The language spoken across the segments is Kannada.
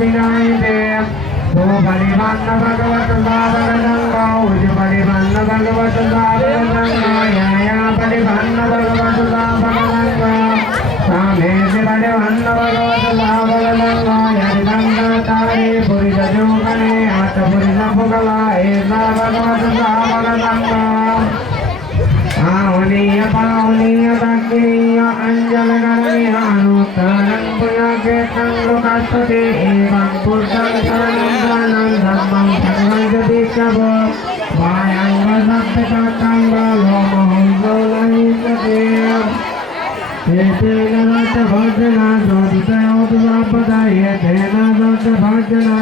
వినాయనే ఓ పరిమన్న భగవత సావరణంగా ఉజు పరిమన్న భగవత సావరణంగా యా పరిమన్న భగవత సావరణంగా సామే పరిమన్న భగవత సావరణంగా యరిదంగా తారే పురిష జోగనే ఆత పురిష పుగల ఏద అంజల గణనీయ అనుత్తరం పుయ तेन भाजना ज्योतिषयोतु सर्वदा ये तेन ज्योतिभाजना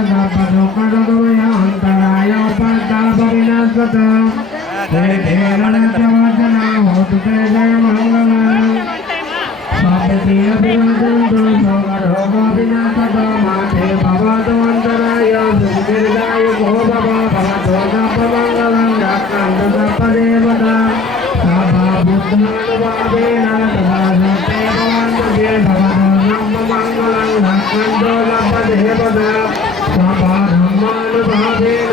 Hey!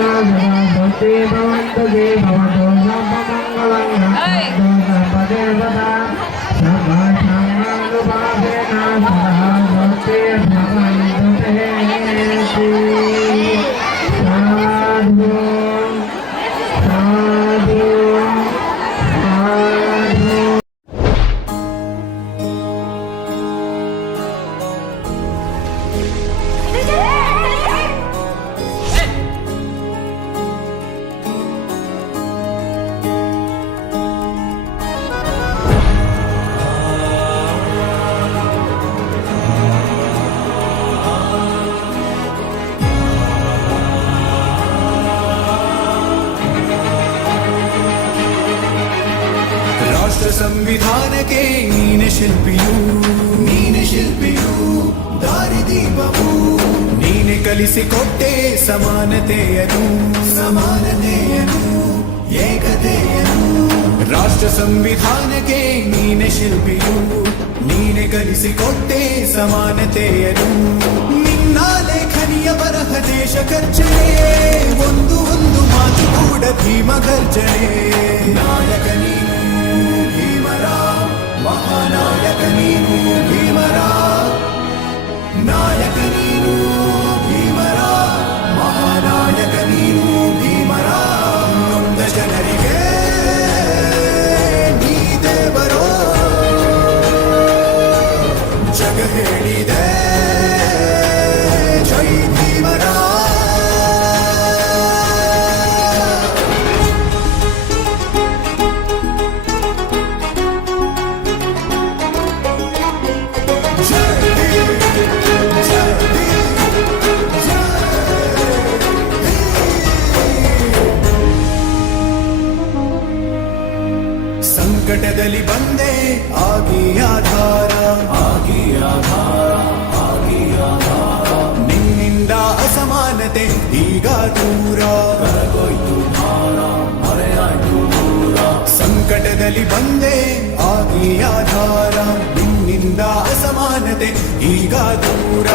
ನೀನೆ ಕಲಿಸಿಕೊಟ್ಟೆ ಸಮಾನತೆಯನು ಸಮಾನತೆಯನು ಏಕತೆಯನು ರಾಷ್ಟ್ರ ಸಂವಿಧಾನಕ್ಕೆ ನೀನೆ ಶಿಲ್ಪಿಯು ನೀನೆ ಕಲಿಸಿಕೊಟ್ಟೆ ಸಮಾನತೆಯನು ನಿನ್ನ ಲೇಖನಿಯ ಬರಹ ದೇಶ ಖರ್ಚನೆ ಒಂದು ಒಂದು ಮಾತು ಕೂಡ ಭೀಮ ಗರ್ಜನೆ ನಾಯಕ ನೀನು ಭೀಮರ ಮಹಾನಾಯಕ ನೀನು ಭೀಮರ ನಾಯಕ ದೂರ ಕರಗೋಯ್ತು ಭಾರ ಮರೆಯಾಯ್ತು ಸಂಕಟದಲ್ಲಿ ಬಂದೆ ಆಗಿ ಆಧಾರ ನಿನ್ನಿಂದ ಅಸಮಾನತೆ ಈಗ ದೂರ.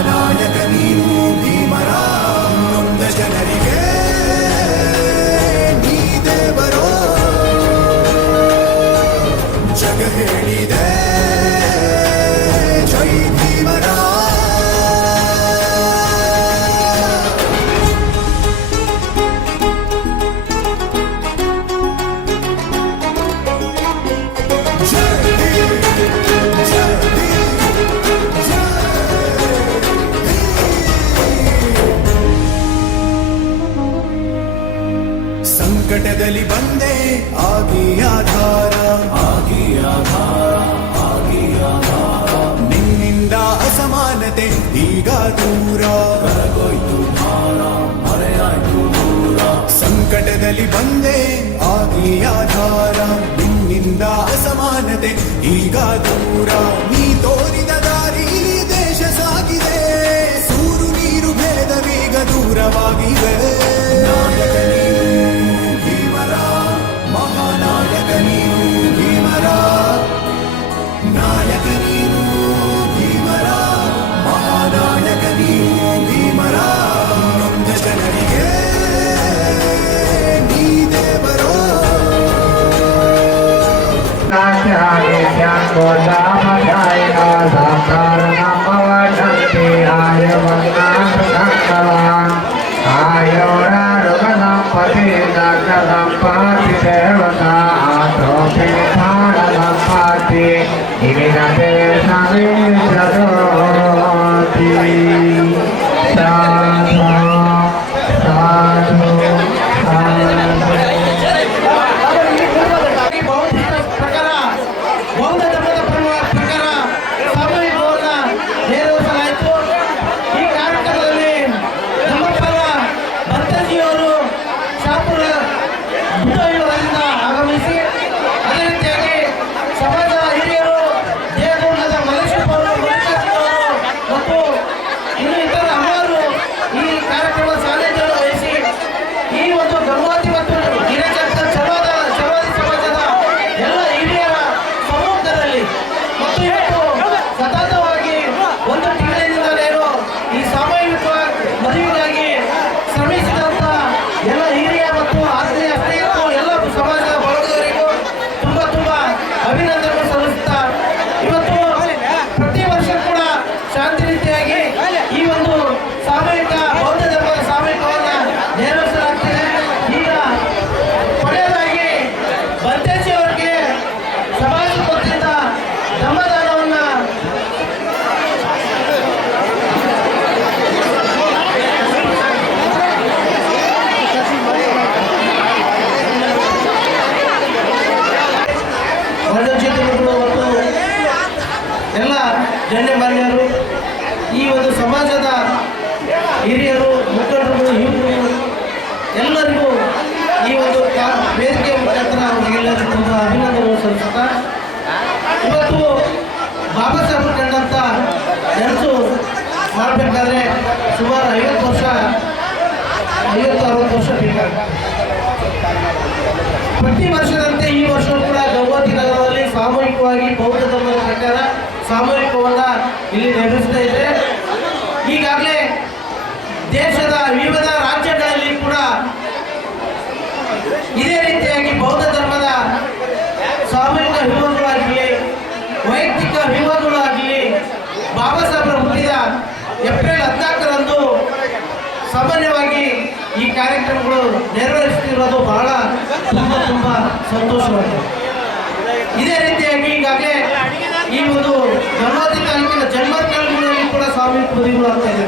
ಮಹಾನಾಯಕ ನೀನು ಭೀಮರ ನೊಂದ ಜನರಿಗೆ ಅಸಮಾನತೆ ಈಗ ದೂರ. ಬರಗೋಯ್ತು ಭಾರ ಮರೆಯಾಯ್ತು ದೂರ ಸಂಕಟದಲ್ಲಿ ಬಂದೆ ಆಗಿ ಆಧಾರ ನಿನ್ನಿಂದ ಅಸಮಾನತೆ, ಈಗ ದೂರ. ನೀ ತೋರಿದ ದಾರಿ, ದೇಶ ಸಾಗಿದೆ. ಸೂರು ನೀರು ಭೇದವೀಗ ದೂರವಾಗಿದೆ Ini nanti sambil jatuh ಬೌದ್ಧ ಧರ್ಮದ ಪ್ರಕಾರ ಸಾಮೂಹಿಕವನ್ನ ಇಲ್ಲಿ ನೆರವೇರಿಸ್ತಾ ಇದೆ ಈಗಾಗಲೇ ದೇಶದ ವಿವಿಧ ರಾಜ್ಯಗಳಲ್ಲಿ ಕೂಡ ಇದೇ ರೀತಿಯಾಗಿ ಬೌದ್ಧ ಧರ್ಮದ ಸಾಮೂಹಿಕ ವಿವಾಹಗಳಾಗಲಿ ವೈಯಕ್ತಿಕ ವಿವಾಹಗಳಾಗಲಿ ಬಾಬಾ ಸಾಹೇಬರ ಹುಟ್ಟಿದ ಏಪ್ರಿಲ್ ಹದಿನಾಲ್ಕರಂದು ಸಾಮಾನ್ಯವಾಗಿ ಈ ಕಾರ್ಯಕ್ರಮಗಳು ನೆರವೇರಿಸುತ್ತಿರೋದು ಬಹಳ ತುಂಬ ತುಂಬ ಸಂತೋಷವಾಗಿದೆ. ಇದೇ ರೀತಿಯಾಗಿ ಈಗಾಗಲೇ ಈ ಒಂದು ಗಂಗಾವತಿ ತಾಲೂಕಿನ ಜನ್ಮತ್ನಾಲ್ಗುಗಳಲ್ಲಿ ಕೂಡ ಸ್ವಾಮಿ ಪೂಜೆಗಳು ಆಗ್ತಾ ಇದೆ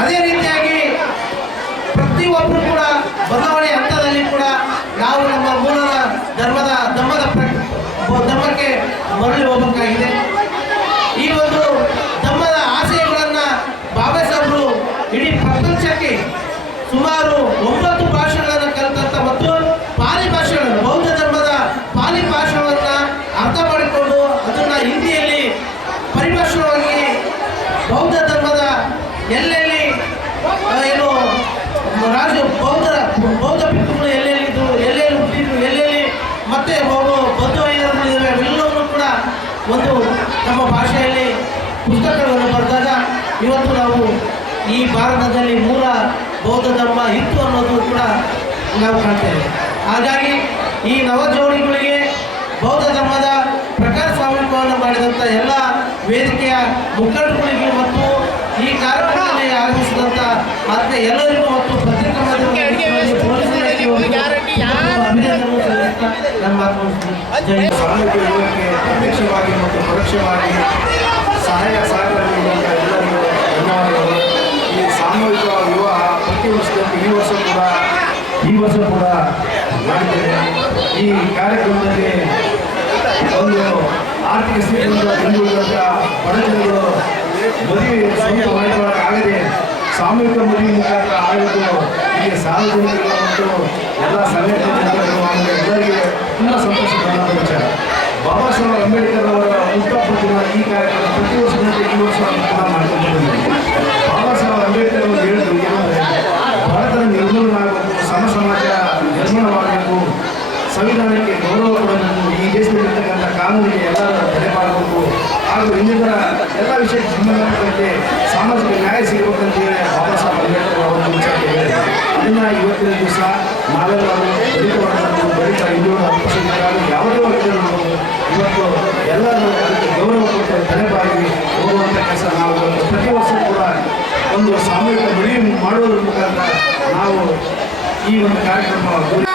ಅದೇ ರೀತಿಯಾಗಿ ಪ್ರತಿಯೊಬ್ಬರು ಕೂಡ ಬದಲಾವಣೆ ಹಂತದಲ್ಲಿ ಕೂಡ ನಾವು ನಮ್ಮ ಮೂಲದ ಧರ್ಮದ ಧರ್ಮದ ಧರ್ಮಕ್ಕೆ ಮರಳಿ ಹೋಗಬೇಕಾಗಿದೆ. ಮುಖಂಡರುಗಳಿಗೆ ಮತ್ತು ಈ ಕಾರ್ಯಕ್ರಮದಲ್ಲಿ ಆಗಮಿಸಿದಂಥ ಮತ್ತೆ ಎಲ್ಲರಿಗೂ ಮತ್ತು ಪತ್ರಿಕಾ. ಸಾಮೂಹಿಕ ಯುವಕ್ಕೆ ಪ್ರತ್ಯಕ್ಷವಾಗಿ ಮತ್ತು ಪರೋಕ್ಷವಾಗಿ ಸಹಾಯ ಸಹಕಾರ ನೀಡಿದಂಥ ಎಲ್ಲರಿಗೂ ಧನ್ಯವಾದಗಳು. ಈ ಸಾಮೂಹಿಕ ವಿವಾಹ ಪ್ರತಿ ವರ್ಷಕ್ಕೆ ಈ ವರ್ಷ ಕೂಡ ಈ ವರ್ಷ ಕೂಡ ಮಾಡಿದ್ದೇವೆ ಈ ಕಾರ್ಯಕ್ರಮದಲ್ಲಿ ಆರ್ಥಿಕ ಸ್ಥಿತಿಯಿಂದ ಹಿಂದುಳಿದಂಥ ಮದುವೆ ಮಾಡಿಕೊಳ್ಳೋಕ್ಕಾಗದೆ ಸಾಮೂಹಿಕ ಮದುವೆ ಮುಖಾಂತರ ಆಗೋದು ಇಲ್ಲಿ ಸಾರ್ವಜನಿಕರು ಮತ್ತು ಎಲ್ಲ ಸಮಯದಲ್ಲಿ ಎಲ್ಲರಿಗೆ ತುಂಬ ಸಂತೋಷ ತಂದ ವಿಚಾರ. ಬಾಬಾ ಸಾಹೇಬ್ ಅಂಬೇಡ್ಕರ್ ಅವರ ಹುಟ್ಟುಹಬ್ಬದ ಈ ಕಾರ್ಯಕ್ರಮ ಪ್ರತಿ ವರ್ಷದಂತೆ ಈ ವರ್ಷ ಬಾಬಾ ಸಾಹೇಬ್ ಅಂಬೇಡ್ಕರ್ ಅವರು ಹೇಳಿದ್ರು ಕಾನೂನಿಗೆ ಎಲ್ಲರೂ ತಡೆ ಮಾಡಬೇಕು. ಹಾಗೂ ಇನ್ನಿತರ ಎಲ್ಲ ವಿಷಯಕ್ಕೆ ಸಂಬಂಧಪಟ್ಟಂತೆ ಸಾಮಾಜಿಕ ನ್ಯಾಯ ಸಿಗಬೇಕಂತ ಬಾಬಾ ಸಾಹೇಬ್ ಅಂಬೇಡ್ಕರ್ ಅವರ ಒಂದು ಹೇಳಿದ್ರು ಅದನ್ನ ಇವತ್ತಿನ ದಿವಸ ನಾವೆಲ್ಲರೂ ದಲಿತ ವರ್ಗದವರು ದಲಿತ ಹಿಂದುಳಿದ ಅಲ್ಪಸಂಖ್ಯಾತರು ಯಾವುದೇ ವರ್ಗದವರು ಇವತ್ತು ಎಲ್ಲರೂ ಅದಕ್ಕೆ ಗೌರವ ಕೊಟ್ಟು ತಲೆಬಾಗಿ ಹೋಗುವಂಥ ಕೆಲಸ ನಾವು ಪ್ರತಿ ವರ್ಷ ಕೂಡ ಒಂದು ಸಾಮೂಹಿಕ ಮದುವೆ ಮಾಡುವುದರ ಮುಖಾಂತರ ನಾವು ಈ ಒಂದು ಕಾರ್ಯಕ್ರಮ